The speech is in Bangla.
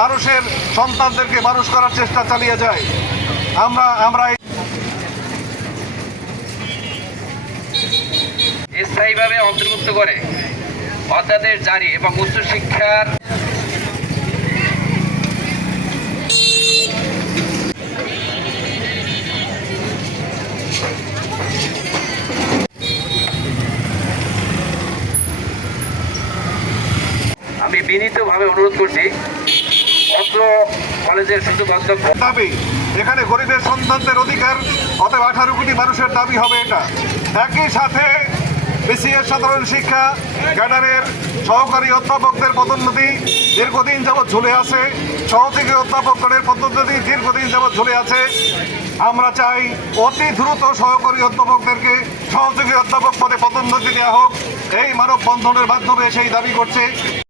মানুষের সন্তানদেরকে মানুষ করার চেষ্টা চালিয়ে যায়। আমরা আমরা স্থায়ীভাবে অন্তর্ভুক্ত করে। অধ্যাদেশ জারি এবং উচ্চশিক্ষার বিনীতভাবে অনুরোধ করছি, অত্র কলেজের অধ্যক্ষ দাবি, এখানে গরিবের সন্তানদের অধিকার, অতএব আঠারো কোটি মানুষের দাবি হবে এটা। একই সাথে বিসিএস সাধারণ শিক্ষা ক্যাডারের সহকারী অধ্যাপকদের পদোন্নতি, দীর্ঘদিন যাবৎ ঝুলে আছে, সহযোগী অধ্যাপকদের পদোন্নতি দীর্ঘদিন যাবৎ ঝুলে আছে। আমরা চাই অতি দ্রুত সহকারী অধ্যাপকদেরকে সহযোগী অধ্যাপক পদে পদোন্নতি দেওয়া হোক। এই মানববন্ধনের মাধ্যমে সেই দাবি করছে।